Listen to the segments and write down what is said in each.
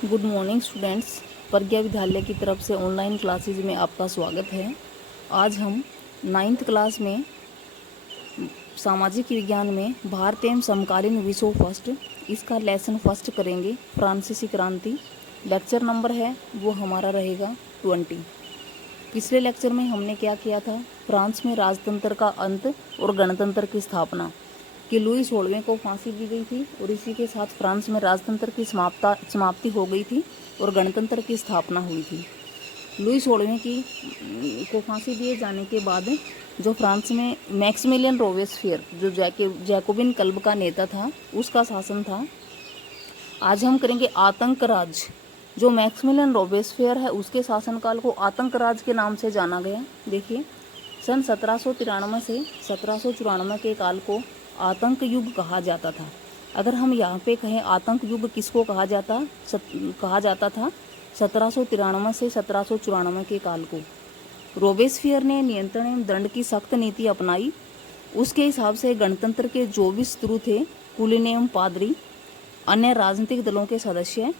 Good morning students. प्रज्ञा विद्यालय की तरफ से ऑनलाइन क्लासेज में आपका स्वागत है। आज हम 9th क्लास में सामाजिक विज्ञान में भारत एवं समकालीन विश्व फर्स्ट इसका लेसन फर्स्ट करेंगे। फ्रांसीसी क्रांति लेक्चर नंबर है वो हमारा रहेगा 20। पिछले लेक्चर में हमने क्या किया था, फ्रांस में राजतंत्र का अंत और गणतंत्र की स्थापना कि लुई 16वें को फांसी दी गई थी और इसी के साथ फ्रांस में राजतंत्र की समाप्ति हो गई थी और गणतंत्र की स्थापना हुई थी। लुई 16वें को फांसी दिए जाने के बाद जो फ्रांस में मैक्सिमिलियन रोबेस्पियर जो जैकोबिन क्लब का नेता था उसका शासन था। आज हम करेंगे आतंक राज। जो मैक्सिमिलियन रोबेस्पियर है उसके शासनकाल को आतंक राज के नाम से जाना गया। देखिए, सन 1793 से 1794 के काल को आतंक युग कहा जाता था। अगर हम यहाँ पे कहें आतंक युग किसको कहा जाता था 1793 से 1794 के काल को। रोबेस्पियर ने नियंत्रण एवं दंड की सख्त नीति अपनाई। उसके हिसाब से गणतंत्र के जो भी शत्रु थे, कुलीन एवं पादरी, अन्य राजनीतिक दलों के सदस्य,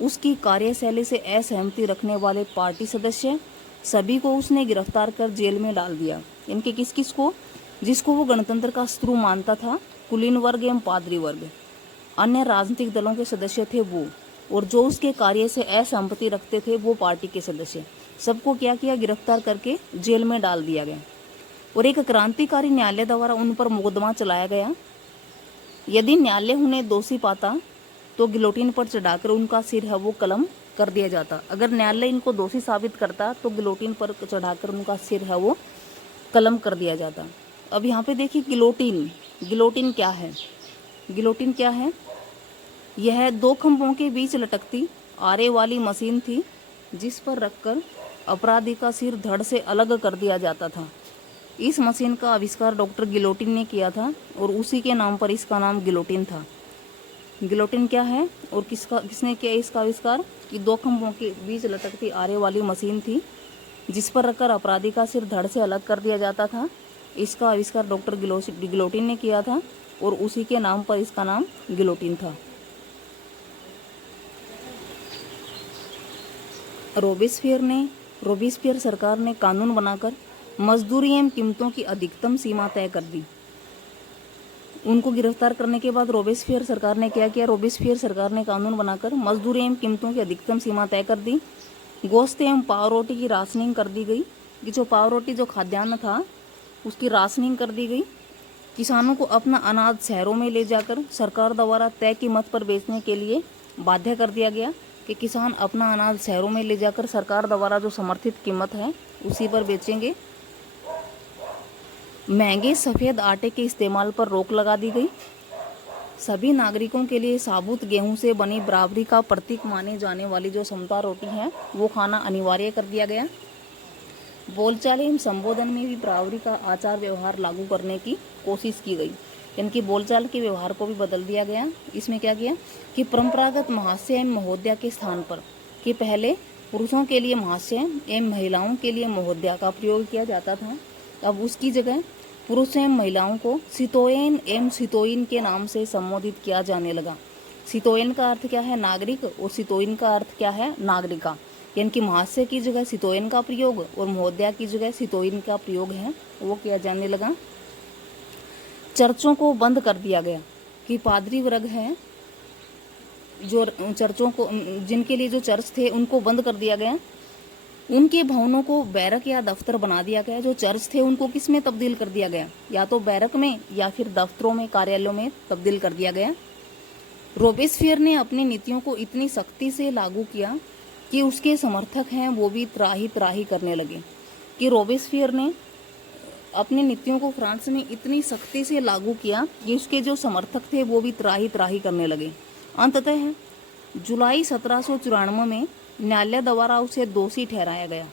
उसकी कार्यशैली से असहमति रखने वाले पार्टी सदस्य, सभी को उसने गिरफ्तार कर जेल में डाल दिया। इनके किस किस को, जिसको वो गणतंत्र का शत्रु मानता था, कुलीन वर्ग एवं पादरी वर्ग, अन्य राजनीतिक दलों के सदस्य थे वो, और जो उसके कार्य से असहमति रखते थे वो पार्टी के सदस्य, सबको क्या किया, गिरफ्तार करके जेल में डाल दिया गया। और एक क्रांतिकारी न्यायालय द्वारा उन पर मुकदमा चलाया गया। यदि न्यायालय उन्हें दोषी पाता तो गिलोटिन पर चढ़ाकर उनका सिर है वो कलम कर दिया जाता। अगर न्यायालय इनको दोषी साबित करता तो गिलोटिन पर चढ़ाकर उनका सिर है वो कलम कर दिया जाता। अब यहाँ पे देखिए गिलोटिन क्या है। गिलोटिन क्या है? यह दो खंभों के बीच लटकती आरे वाली मशीन थी जिस पर रखकर अपराधी का सिर धड़ से अलग कर दिया जाता था। इस मशीन का आविष्कार डॉक्टर गिलोटिन ने किया था और उसी के नाम पर इसका नाम गिलोटिन था। गिलोटिन क्या है और किसने किया इसका आविष्कार? कि दो खंभों के बीच लटकती आरे वाली मशीन थी जिस पर रखकर अपराधी का सिर धड़ से अलग कर दिया जाता था। इसका आविष्कार डॉक्टर गिलोटिन ने किया था और उसी के नाम पर इसका नाम गिलोटिन था। रोबेस्पियर सरकार ने कानून बनाकर मजदूरी एवं कीमतों की अधिकतम सीमा तय कर दी। उनको गिरफ्तार करने के बाद रोबेस्पियर सरकार ने क्या किया? रोबेस्पियर सरकार ने कानून बनाकर मजदूरी एवं कीमतों की अधिकतम सीमा तय कर दी। गोश्त एवं पाव रोटी की राशनिंग कर दी गई। कि जो पाव रोटी जो खाद्यान्न था उसकी राशनिंग कर दी गई। किसानों को अपना अनाज शहरों में ले जाकर सरकार द्वारा तय कीमत पर बेचने के लिए बाध्य कर दिया गया कि किसान अपना अनाज शहरों में ले जाकर सरकार द्वारा जो समर्थित कीमत है उसी पर बेचेंगे। महंगे सफ़ेद आटे के इस्तेमाल पर रोक लगा दी गई। सभी नागरिकों के लिए साबुत गेहूं से बनी बराबरी का प्रतीक माने जाने वाली जो समता रोटी है वो खाना अनिवार्य कर दिया गया। बोलचाल एवं संबोधन में भी बराबरी का आचार व्यवहार लागू करने की कोशिश की गई। इनकी बोलचाल के व्यवहार को भी बदल दिया गया। इसमें क्या किया कि परंपरागत महाशय एवं महोदया के स्थान पर कि पहले पुरुषों के लिए महाशय एवं महिलाओं के लिए महोदया का प्रयोग किया जाता था, अब उसकी जगह पुरुष एवं महिलाओं को सितोयन एवं सितोइन के नाम से संबोधित किया जाने लगा। सितोयन का अर्थ क्या है? नागरिक, और सितोइन का अर्थ क्या है? नागरिका। यानी कि महाशय की जगह सितोयन का प्रयोग और महोदया की जगह सितोइन का प्रयोग है वो किया जाने लगा। चर्चों को बंद कर दिया गया कि पादरी वर्ग है जो चर्चों को, जिनके लिए जो चर्च थे उनको बंद कर दिया गया। उनके भवनों को बैरक या दफ्तर बना दिया गया। जो चर्च थे उनको किस में तब्दील कर दिया गया? या तो बैरक में या फिर दफ्तरों में, कार्यालयों में तब्दील कर दिया गया। रोबेस्पियर ने अपनी नीतियों को इतनी सख्ती से लागू किया कि उसके समर्थक हैं वो भी त्राही करने लगे। कि रोबेस्पियर ने अपनी नीतियों को फ्रांस में इतनी सख्ती से लागू किया कि उसके जो समर्थक थे वो भी त्राही करने लगे। अंततः जुलाई 1794 में न्यायालय द्वारा उसे दोषी ठहराया गया।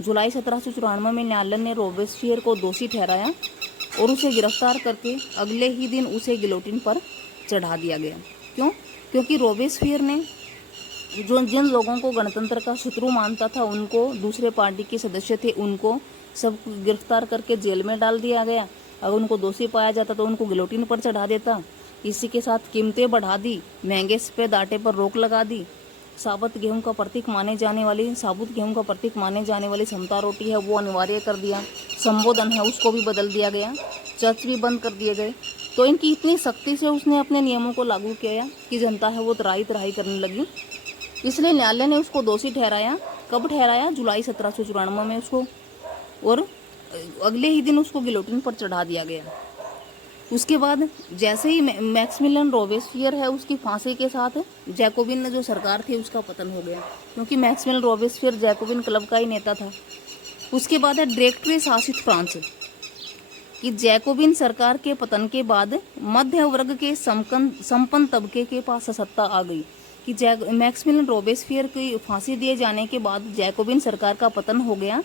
जुलाई 1794 में न्यायालय ने रोबेस्पियर को दोषी ठहराया और उसे गिरफ्तार करके अगले ही दिन उसे गिलोटिन पर चढ़ा दिया गया। क्यों? क्योंकि रोबेस्पियर ने जिन लोगों को गणतंत्र का शत्रु मानता था, उनको, दूसरे पार्टी के सदस्य थे, उनको सब गिरफ्तार करके जेल में डाल दिया गया। अगर उनको दोषी पाया जाता तो उनको गिलोटिन पर चढ़ा देता। इसी के साथ कीमतें बढ़ा दी, महंगे सफ़ेद आटे पर रोक लगा दी, साबुत गेहूं का प्रतीक माने जाने वाली समता रोटी है वो अनिवार्य कर दिया। संबोधन है उसको भी बदल दिया गया। चर्च भी बंद कर दिए गए। तो इनकी इतनी सख्ती से उसने अपने नियमों को लागू किया कि जनता है वो त्राही करने लगी। इसलिए न्यायालय ने उसको दोषी ठहराया। कब ठहराया? जुलाई 1794 में उसको, और अगले ही दिन उसको गिलोटिन पर चढ़ा दिया गया। उसके बाद जैसे ही मैक्सिमिलियन रोबेस्पियर है उसकी फांसी के साथ जैकोबिन जो सरकार थी उसका पतन हो गया, क्योंकि मैक्सिमिलियन रोबेस्पियर जैकोबिन क्लब का ही नेता था। उसके बाद है डायरेक्टरी शासित फ्रांस, कि जैकोबिन सरकार के पतन के बाद मध्य वर्ग के संपन्न तबके के पास सत्ता आ गई, कि मैक्सिमिलियन रोबेस्पियर की फांसी दिए जाने के बाद जैकोबिन सरकार का पतन हो गया।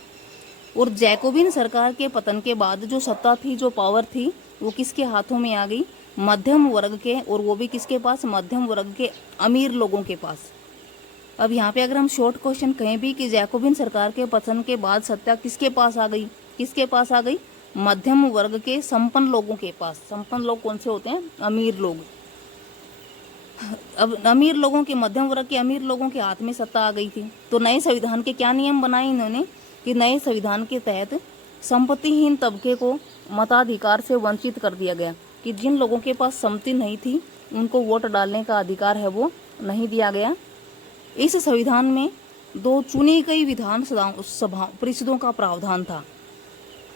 और जैकोबिन सरकार के पतन के बाद जो सत्ता थी, जो पावर थी, वो किसके हाथों में आ गई? मध्यम वर्ग के, और वो भी किसके पास? मध्यम वर्ग के अमीर लोगों के पास। अब यहाँ पे अगर हम शॉर्ट क्वेश्चन कहें भी कि जैकोबिन सरकार के पतन के बाद सत्ता किसके पास आ गई? किसके पास आ गई? मध्यम वर्ग के संपन्न लोगों के पास। संपन्न लोग कौन से होते हैं? अमीर लोग। अब अमीर लोगों के, मध्यम वर्ग के अमीर लोगों के हाथ में सत्ता आ गई थी। तो नए संविधान के क्या नियम बनाए इन्होंने, कि नए संविधान के तहत संपत्तिहीन तबके को मताधिकार से वंचित कर दिया गया, कि जिन लोगों के पास संपत्ति नहीं थी उनको वोट डालने का अधिकार है वो नहीं दिया गया। इस संविधान में 2 चुनी गई विधान सभा परिषदों का प्रावधान था।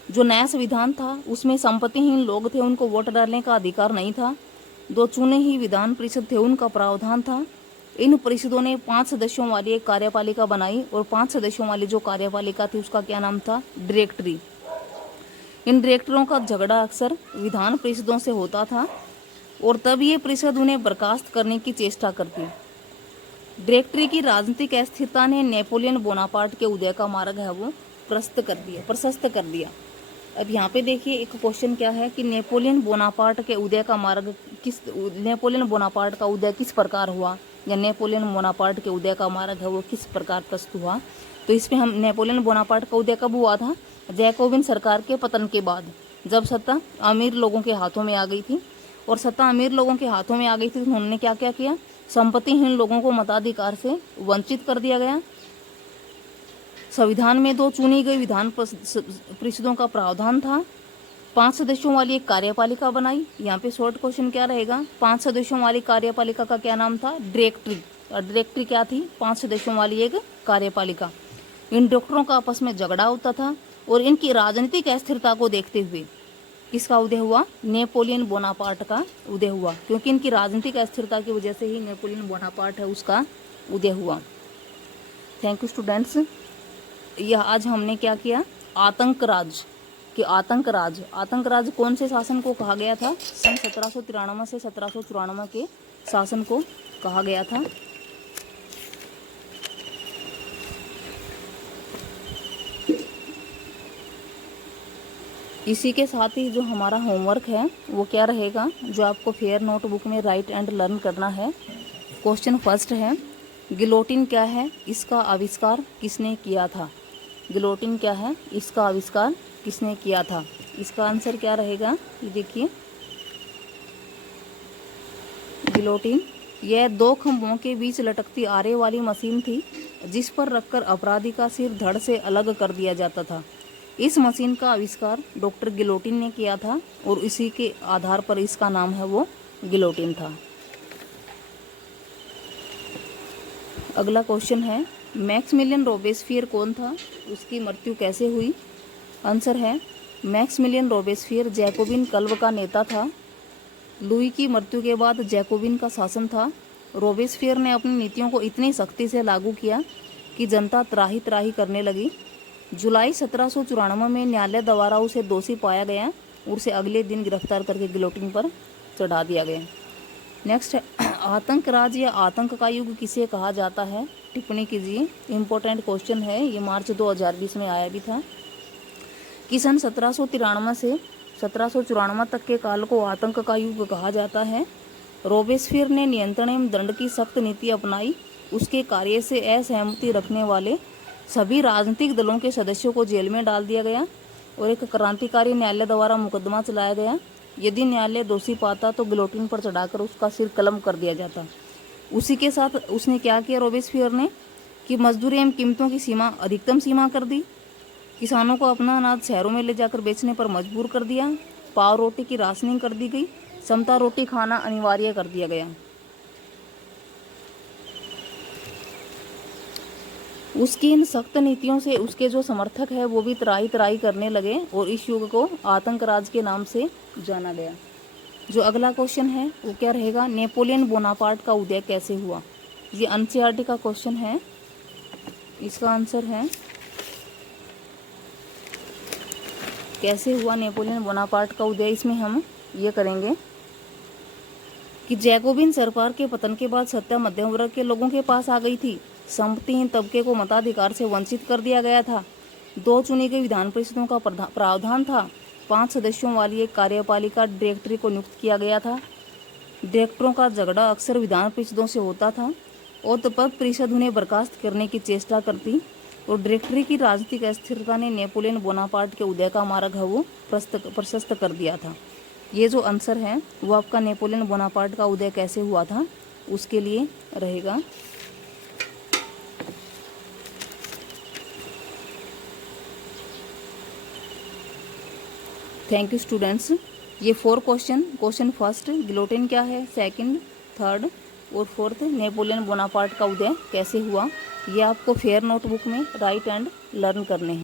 जो नया संविधान था उसमें संपत्तिहीन लोग थे, उनको वोट डालने का अधिकार नहीं था। 2 चुने ही विधान परिषद थे, उनका प्रावधान था। इन परिषदों ने 5 सदस्यों वाली एक कार्यपालिका बनाई, और 5 सदस्यों वाली जो कार्यपालिका थी उसका क्या नाम था? डायरेक्टरी। इन डायरेक्टरों का झगड़ा अक्सर विधान परिषदों से होता था, और तब ये परिषद उन्हें बर्खास्त करने की चेष्टा करती। डायरेक्टरी की राजनीतिक अस्थिरता ने नेपोलियन बोनापार्ट के उदय का मार्ग है वो प्रशस्त कर दिया। अब यहाँ पे देखिए एक क्वेश्चन क्या है, कि नेपोलियन बोनापार्ट का उदय किस प्रकार हुआ, या नेपोलियन बोनापार्ट के उदय का मार्ग है वो किस प्रकार प्रस्तुत हुआ। तो इसमें हम नेपोलियन बोनापार्ट का उदय कब हुआ था? जैकोबिन सरकार के पतन के बाद, जब सत्ता अमीर लोगों के हाथों में आ गई थी। और सत्ता अमीर लोगों के हाथों में आ गई थी तो उन्होंने क्या क्या किया? संपत्तिहीन लोगों को मताधिकार से वंचित कर दिया गया। संविधान में 2 चुनी गई विधान परिषदों का प्रावधान था। 5 सदस्यों वाली एक कार्यपालिका बनाई। यहाँ पे शॉर्ट क्वेश्चन क्या रहेगा? 5 सदस्यों वाली कार्यपालिका का क्या नाम था? डायरेक्टरी। और डायरेक्टरी क्या थी? 5 सदस्यों वाली एक कार्यपालिका। इन डॉक्टरों का आपस में झगड़ा होता था, और इनकी राजनीतिक अस्थिरता को देखते हुए किसका उदय हुआ? नेपोलियन बोनापार्ट का उदय हुआ, क्योंकि इनकी राजनीतिक अस्थिरता की वजह से ही नेपोलियन बोनापार्ट है उसका उदय हुआ। Thank you students. यह आज हमने क्या किया? आतंकराज कौन से शासन को कहा गया था? सन 1793 से 1794 के शासन को कहा गया था। इसी के साथ ही जो हमारा होमवर्क है वो क्या रहेगा, जो आपको फेयर नोटबुक में राइट एंड लर्न करना है। क्वेश्चन फर्स्ट है, गिलोटिन क्या है, इसका आविष्कार किसने किया था? गिलोटिन क्या है, इसका आविष्कार किसने किया था? इसका आंसर क्या रहेगा? ये देखिए, गिलोटिन यह 2 खंभों के बीच लटकती आरे वाली मशीन थी, जिस पर रखकर अपराधी का सिर धड़ से अलग कर दिया जाता था। इस मशीन का आविष्कार डॉक्टर गिलोटिन ने किया था, और इसी के आधार पर इसका नाम है वो गिलोटिन था। अगला क्वेश्चन है, मैक्सिमिलियन रोबेस्पियर कौन था, उसकी मृत्यु कैसे हुई? आंसर है, मैक्सिमिलियन रोबेस्पियर जैकोबिन क्लब का नेता था। लुई की मृत्यु के बाद जैकोबिन का शासन था। रोबेस्पियर ने अपनी नीतियों को इतनी सख्ती से लागू किया कि जनता त्राही त्राही करने लगी। जुलाई 1794 में न्यायालय द्वारा उसे दोषी पाया गया और उसे अगले दिन गिरफ्तार करके गिलोटिन पर चढ़ा दिया गया। नेक्स्ट है, आतंक राज या आतंक का युग किसे कहा जाता है? टिप्पणी कीजिए। इम्पोर्टेंट क्वेश्चन है, ये मार्च 2020 में आया भी था। कि सन 1793 से 1794 तक के काल को आतंक का युग कहा जाता है। रोबेस्पियर ने नियंत्रण एवं दंड की सख्त नीति अपनाई। उसके कार्य से असहमति रखने वाले सभी राजनीतिक दलों के सदस्यों को जेल में डाल दिया गया और एक क्रांतिकारी न्यायालय द्वारा मुकदमा चलाया गया। यदि न्यायालय दोषी पाता तो गिलोटिन पर चढ़ाकर उसका सिर कलम कर दिया जाता। उसी के साथ उसने क्या किया रोबेस्पियर ने कि मजदूरी एवं कीमतों की सीमा अधिकतम सीमा कर दी, किसानों को अपना अनाज शहरों में ले जाकर बेचने पर मजबूर कर दिया, पाव रोटी की राशनिंग कर दी गई, समता रोटी खाना अनिवार्य कर दिया गया। उसकी इन सख्त नीतियों से उसके जो समर्थक है वो भी त्राही त्राही करने लगे और इस युग को आतंक राज के नाम से जाना गया। जो अगला क्वेश्चन है वो क्या रहेगा, नेपोलियन बोनापार्ट का उदय कैसे हुआ। ये एनसीईआरटी का क्वेश्चन है, इसका आंसर है कैसे हुआ नेपोलियन बोनापार्ट का उदय। इसमें हम ये करेंगे कि जैकोबिन सरकार के पतन के बाद सत्ता मध्यम वर्ग के लोगों के पास आ गई थी। संपत्तिहीन तबके को मताधिकार से वंचित कर दिया गया था। 2 चुनी गई विधान परिषदों का प्रावधान था। 5 सदस्यों वाली एक कार्यपालिका डायरेक्टरी को नियुक्त किया गया था। डायरेक्टरों का झगड़ा अक्सर विधान परिषदों से होता था और तब परिषद उन्हें बर्खास्त करने की चेष्टा करती और डायरेक्टरी की राजनीतिक अस्थिरता ने नेपोलियन बोनापार्ट के उदय का मार्ग है वो प्रशस्त कर दिया था। ये जो आंसर है वो आपका नेपोलियन बोनापार्ट का उदय कैसे हुआ था उसके लिए रहेगा। Thank you students. ये 4 क्वेश्चन फर्स्ट गिलोटिन क्या है, सेकंड, थर्ड और फोर्थ नेपोलियन बोनापार्ट का उदय कैसे हुआ, ये आपको फेयर नोटबुक में राइट एंड लर्न करने हैं।